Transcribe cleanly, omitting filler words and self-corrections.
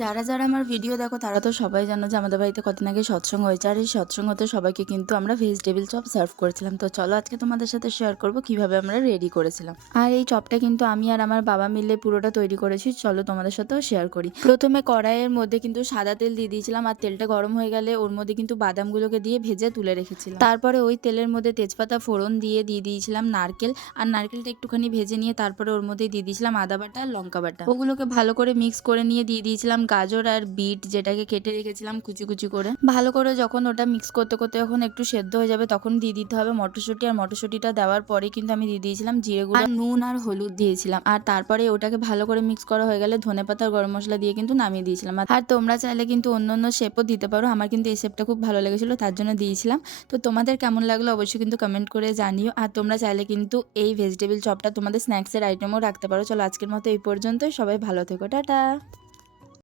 যারা, যারা আমার ভিডিও দেখো তারা তো সবাই জানো যে আমাদের বাড়িতে কদিন আগে সৎসঙ্গ হয়েছে। আর এই সৎসঙ্গতে সবাইকে কিন্তু আমরা ভেজিটেবিল চপ সার্ভ করেছিলাম। তো চলো আজকে তোমাদের সাথে শেয়ার করব কিভাবে আমরা রেডি করেছিলাম। আর এই চপটা কিন্তু আমি আর আমার বাবা মিলে পুরোটা তৈরি করেছি। চলো তোমাদের সাথেও শেয়ার করি। প্রথমে কড়াইয়ের মধ্যে কিন্তু সাদা তেল দিয়ে দিয়েছিলাম, আর তেলটা গরম হয়ে গেলে ওর মধ্যে কিন্তু বাদামগুলোকে দিয়ে ভেজে তুলে রেখেছিলাম। তারপরে ওই তেলের মধ্যে তেজপাতা ফোড়ন দিয়ে দিয়েছিলাম নারকেল, আর নারকেলটা একটুখানি ভেজে নিয়ে তারপরে ওর মধ্যে দিয়ে দিয়েছিলাম আদা বাটা আর লঙ্কা বাটা। ওগুলোকে ভালো করে মিক্স করে নিয়ে দিয়ে দিয়েছিলাম গাজর আর বিট, যেটাকে কেটে রেখেছিলাম কুচি কুচি করে। ভালো করে যখন ওটা মিক্স করতে করতে যখন একটু সেদ্ধ হয়ে যাবে তখন দিয়ে দিতে হবে মটরশুঁটি। আর মটরশুঁটিটা দেওয়ার পরে কিন্তু আমি দিয়ে দিয়েছিলাম জিরে গুঁড়ো আর নুন আর হলুদ দিয়েছিলাম। আর তারপরে ওটাকে ভালো করে মিক্স করা হয়ে গেলে ধনেপাতা আর গরম মশলা দিয়ে কিন্তু নামিয়ে দিয়েছিলাম। আর তোমরা চাইলে কিন্তু অন্য অন্য শেপও দিতে পারো, আমার কিন্তু এই শেপটা খুব ভালো লেগেছিল তার জন্য দিয়েছিলাম। তো তোমাদের কেমন লাগলো অবশ্যই কিন্তু কমেন্ট করে জানিও। আর তোমরা চাইলে কিন্তু এই ভেজিটেবিল চপটা তোমাদের স্ন্যাক্সের আইটেমও রাখতে পারো। চলো আজকের মতো এই পর্যন্তই, সবাই ভালো থেকো, টাটা।